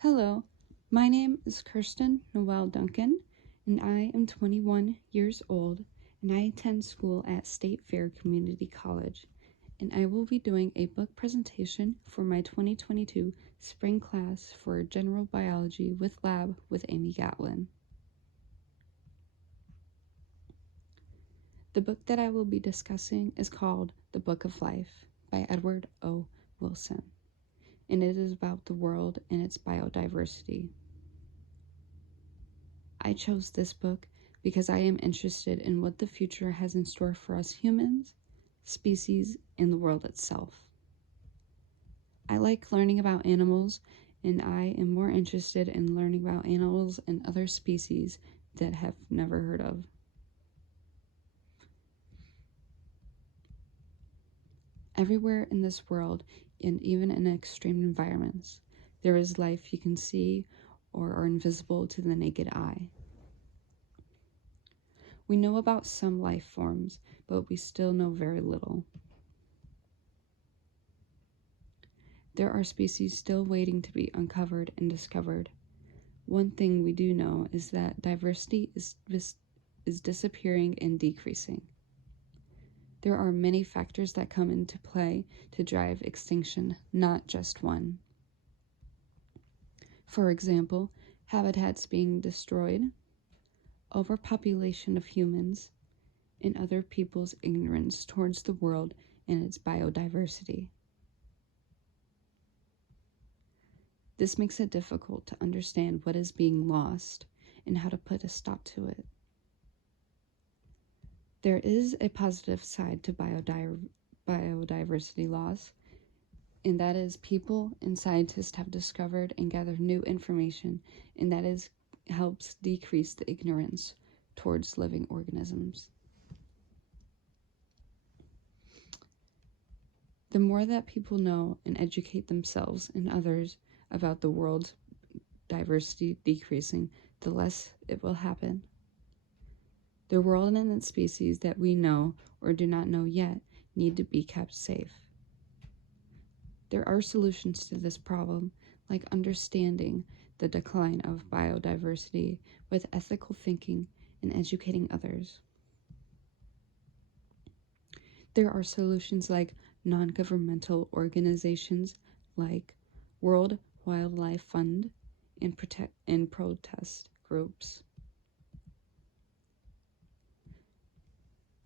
Hello, my name is Kirsten Noel Duncan, and I am 21 years old, and I attend school at State Fair Community College, and I will be doing a book presentation for my 2022 spring class for General Biology with Lab with Amy Gatlin. The book that I will be discussing is called The Book of Life by Edward O. Wilson, and it is about the world and its biodiversity. I chose this book because I am interested in what the future has in store for us humans, species, and the world itself. I like learning about animals, and I am more interested in learning about animals and other species that I have never heard of. Everywhere in this world, and even in extreme environments, there is life you can see or are invisible to the naked eye. We know about some life forms, but we still know very little. There are species still waiting to be uncovered and discovered. One thing we do know is that diversity is disappearing and decreasing. There are many factors that come into play to drive extinction, not just one. For example, habitats being destroyed, overpopulation of humans, and other people's ignorance towards the world and its biodiversity. This makes it difficult to understand what is being lost and how to put a stop to it. There is a positive side to biodiversity loss, and that is people and scientists have discovered and gathered new information, and that helps decrease the ignorance towards living organisms. The more that people know and educate themselves and others about the world's diversity decreasing, the less it will happen. The world and its species that we know or do not know yet need to be kept safe. There are solutions to this problem, like understanding the decline of biodiversity with ethical thinking and educating others. There are solutions like non-governmental organizations like World Wildlife Fund and protest groups.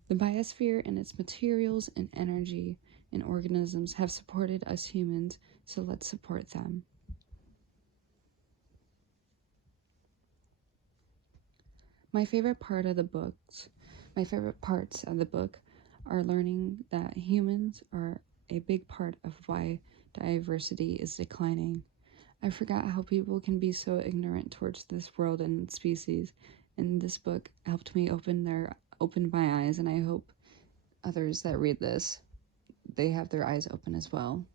The biosphere and its materials and energy and organisms have supported us humans, so let's support them. My favorite parts of the book are learning that humans are a big part of why diversity is declining. I forgot how people can be so ignorant towards this world and its species, and this book helped me open my eyes, and I hope others that read this, they have their eyes open as well.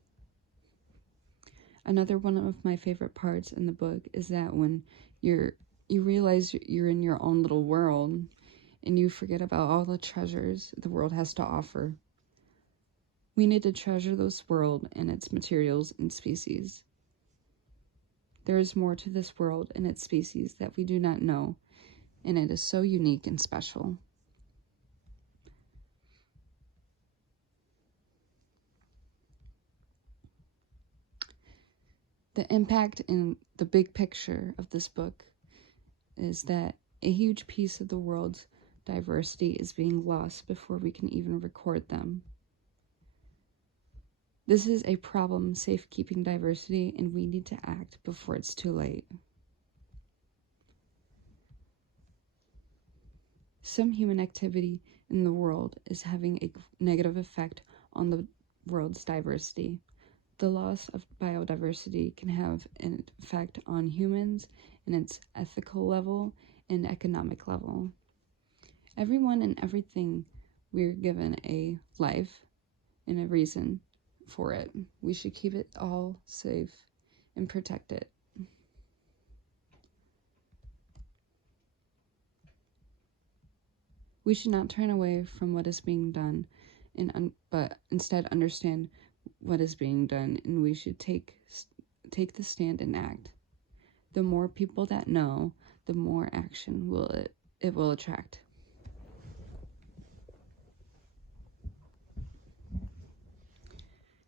Another one of my favorite parts in the book is that when you realize you're in your own little world and you forget about all the treasures the world has to offer. We need to treasure this world and its materials and species. There is more to this world and its species that we do not know, and it is so unique and special. The impact in the big picture of this book is that a huge piece of the world's diversity is being lost before we can even record them. This is a problem safekeeping diversity, and we need to act before it's too late. Some human activity in the world is having a negative effect on the world's diversity. The loss of biodiversity can have an effect on humans in its ethical level and economic level. Everyone and everything, we're given a life and a reason for it. We should keep it all safe and protect it. We should not turn away from what is being done, but instead understand what is being done, and we should take the stand and act. The more people that know, the more action it will attract.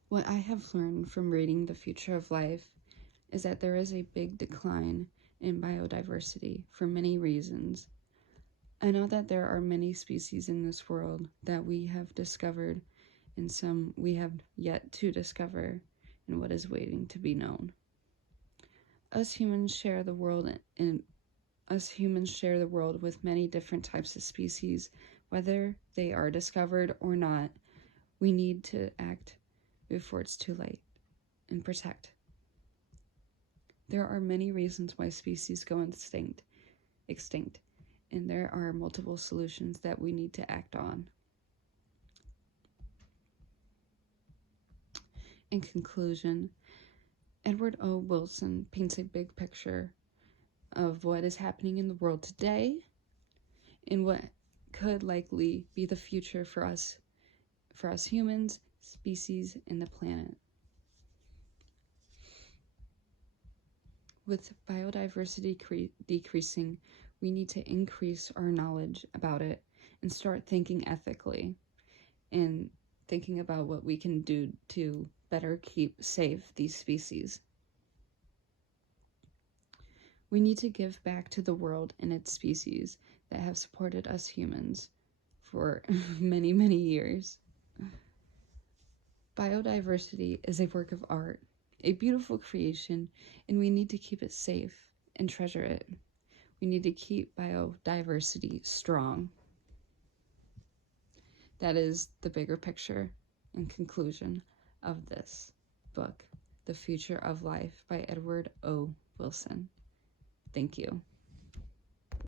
What I have learned from reading The Future of Life is that there is a big decline in biodiversity for many reasons. I know that there are many species in this world that we have discovered and some we have yet to discover and what is waiting to be known. Us humans share the world with many different types of species. Whether they are discovered or not, we need to act before it's too late and protect. There are many reasons why species go extinct, and there are multiple solutions that we need to act on. In conclusion, Edward O. Wilson paints a big picture of what is happening in the world today and what could likely be the future for us humans, species, and the planet. With biodiversity decreasing, we need to increase our knowledge about it and start thinking ethically and thinking about what we can do to better keep safe these species. We need to give back to the world and its species that have supported us humans for many, many years. Biodiversity is a work of art, a beautiful creation, and we need to keep it safe and treasure it. We need to keep biodiversity strong. That is the bigger picture and conclusion of this book, The Future of Life by Edward O. Wilson. Thank you.